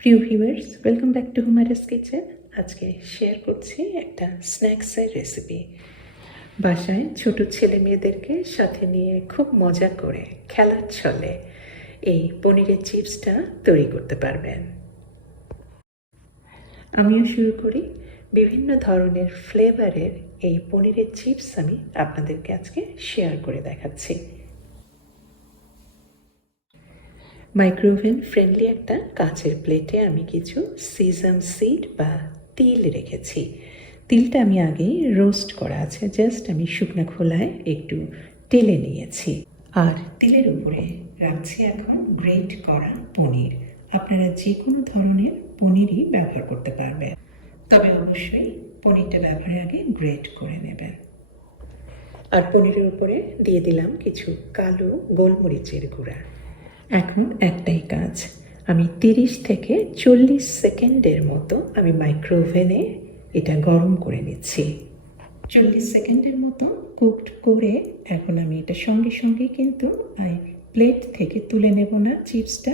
প্রিয় viewers, welcome back to Humayra's kitchen. আজকে share করছি একটা স্ন্যাক্সের রেসিপি। বাসায় ছোট ছেলে মেয়েদেরকে সাথে নিয়ে খুব মজা করে খেলার ছলে এই পনিরের চিপসটা তৈরি করতে পারবেন। আমিও শুরু করি। বিভিন্ন ধরনের ফ্লেভারের এই পনিরের চিপস আমি আপনাদেরকে আজকে শেয়ার করে দেখাচ্ছি। মাইক্রোওভেন ফ্রেন্ডলি একটা কাচের প্লেটে আমি কিছু সিজাম সিড বা তিল রেখেছি। তিলটা আমি আগেই রোস্ট করা আছে, জাস্ট আমি শুকনো খোলায় একটু টেলে নিয়েছি। আর তিলের উপরে রাখছি এখন গ্রেট করা পনির। আপনারা যে কোনো ধরনের পনিরই ব্যবহার করতে পারবেন, তবে অবশ্যই পনিরটা ব্যবহারের আগে গ্রেট করে নেবেন। আর পনিরের উপরে দিয়ে দিলাম কিছু কালো গোলমরিচের গুঁড়া। এখন একটাই কাজ, আমি 30 থেকে 40 সেকেন্ডের মতো আমি মাইক্রোওভেনে এটা গরম করে নিচ্ছি। 40 সেকেন্ডের মতো কুকড করে এখন আমি এটা সঙ্গে সঙ্গে কিন্তু প্লেট থেকে তুলে নেব না। চিপসটা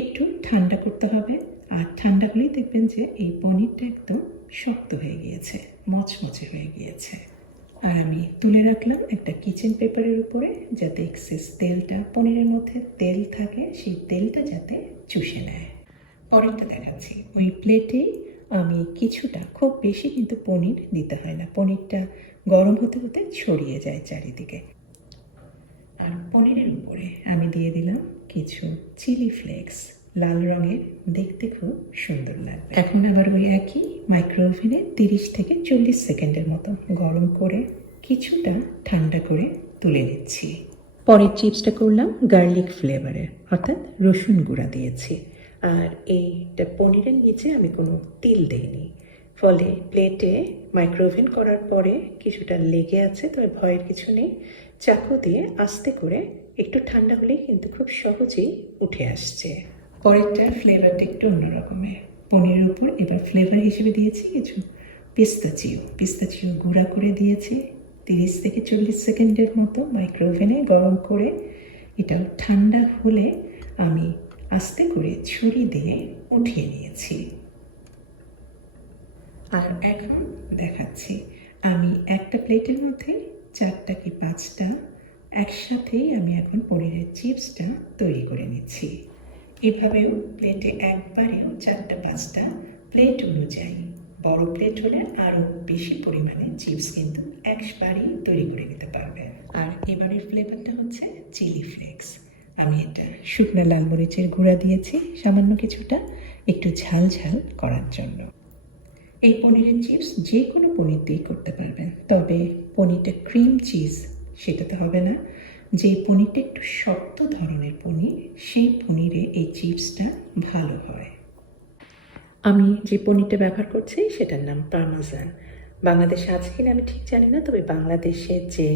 একটু ঠান্ডা করতে হবে, আর ঠান্ডা হলেই দেখবেন যে এই পনিরটা একদম শক্ত হয়ে গিয়েছে, মচমচে হয়ে গিয়েছে। আর আমি তুলে রাখলাম একটা কিচেন পেপারের উপরে, যাতে এক্সেস তেলটা, পনিরের মধ্যে তেল থাকে, সেই তেলটা যাতে চুষে নেয়। পরেরটা দেখাচ্ছি। ওই প্লেটেই আমি কিছুটা, খুব বেশি কিন্তু পনির দিতে হয় না, পনিরটা গরম হতে হতে ছড়িয়ে যায় চারিদিকে। আর পনিরের উপরে আমি দিয়ে দিলাম কিছু চিলি ফ্লেক্স, লাল রঙের, দেখতে খুব সুন্দর লাগবে। এখন আবার ওই একই মাইক্রোওভেনে 30 থেকে 40 সেকেন্ডের মতো গরম করে কিছুটা ঠান্ডা করে তুলে নিচ্ছি। পরের চিপসটা করলাম গার্লিক ফ্লেভারের, অর্থাৎ রসুন গুঁড়া দিয়েছি। আর এইটা পনিরের নিচে আমি কোনো তিল দিইনি, ফলে প্লেটে মাইক্রোওভেন করার পরে কিছুটা লেগে আছে, তবে ভয়ের কিছু নেই। চাকু দিয়ে আস্তে করে একটু ঠান্ডা হলেই কিন্তু খুব সহজেই উঠে আসছে। পরেরটার ফ্লেভারটা একটু অন্যরকমের। পনিরের উপর এবার ফ্লেভার হিসেবে দিয়েছি কিছু পিস্তাচিও গুঁড়া করে দিয়েছি। 30 থেকে 40 সেকেন্ডের মতো মাইক্রোওভেনে গরম করে এটা ঠান্ডা হলে আমি আস্তে করে ছুরি দিয়ে উঠিয়ে নিয়েছি। আর এখন দেখাচ্ছি, আমি একটা প্লেটের মধ্যে 4টা কি 5টা একসাথেই আমি এখন পনিরের চিপসটা তৈরি করে নিচ্ছি। এভাবেও প্লেটে একবারেও 4টা 5টা প্লেট অনুযায়ী, বড় প্লেট হলে আরও বেশি পরিমাণে চিপস কিন্তু একবারেই তৈরি করে নিতে পারবে। আর এবারের ফ্লেভারটা হচ্ছে চিলি ফ্লেক্স। আমি এটা শুকনো লাল মরিচের গুঁড়া দিয়েছি সামান্য কিছুটা, একটু ঝাল ঝাল করার জন্য। এই পনিরের চিপস যে কোনো পনির দিয়ে করতে পারবেন, তবে পনিরটা ক্রিম চিজ সেটাতে হবে না। যে পনিরটা একটু শক্ত ধরনের পনির, সেই পনিরে এই চিপসটা ভালো হয়। আমি যে পনিরটা ব্যবহার করছি সেটার নাম পার্মেজান। বাংলাদেশে আছে কিনা আমি ঠিক জানি না, তবে বাংলাদেশে যে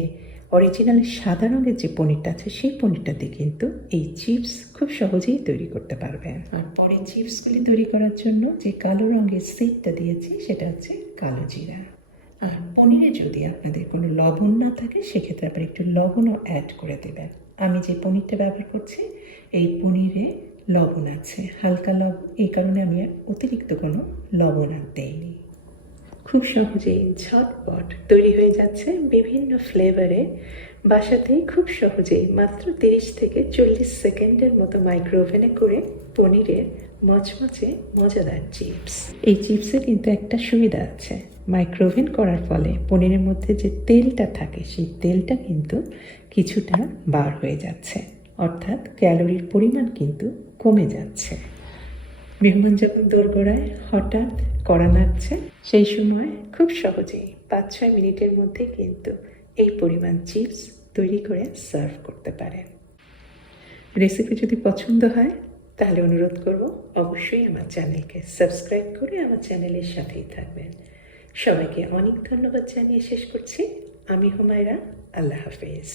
অরিজিনাল সাদা রঙের যে পনিরটা আছে, সেই পনিরটা দিয়ে কিন্তু এই চিপস খুব সহজেই তৈরি করতে পারবেন। আর পরে চিপসগুলি তৈরি করার জন্য যে কালো রঙের সিডটা দিয়েছি সেটা হচ্ছে কালো জিরা। আর পনিরে যদি আপনাদের কোনো লবণ না থাকে, সেক্ষেত্রে আবার একটু লবণও অ্যাড করে দেবেন। আমি যে পনিরটা ব্যবহার করছি, এই পনিরে লবণ আছে, হালকা লবণ, এই কারণে আমি অতিরিক্ত কোনো লবণ আর দেইনি। খুব সহজেই ঝটপট তৈরি হয়ে যাচ্ছে বিভিন্ন ফ্লেভারে, বাসাতেই খুব সহজেই মাত্র 30 থেকে 40 সেকেন্ডের মতো মাইক্রোওভেনে করে পনিরের মচমচে মজাদার চিপস। এই চিপসে কিন্তু একটা সুবিধা আছে, মাইক্রোওভেন করার ফলে পনিরের মধ্যে যে তেলটা থাকে, সেই তেলটা কিন্তু কিছুটা বার হয়ে যাচ্ছে, অর্থাৎ ক্যালোরির পরিমাণ কিন্তু কমে যাচ্ছে। মেহমান যখন দোরগোড়ায় হঠাৎ কড়া নাড়ছে, সেই সময় খুব সহজেই 5-6 মিনিটের মধ্যে কিন্তু এই পরিমাণ চিপস তৈরি করে সার্ভ করতে পারেন। রেসিপি যদি পছন্দ হয় তাহলে অনুরোধ করব, অবশ্যই আমার চ্যানেলকে সাবস্ক্রাইব করে আমার চ্যানেলের সাথেই থাকবেন। সবাইকে অনেক ধন্যবাদ জানিয়ে শেষ করছি। আমি হুমায়রা। আল্লাহ হাফেজ।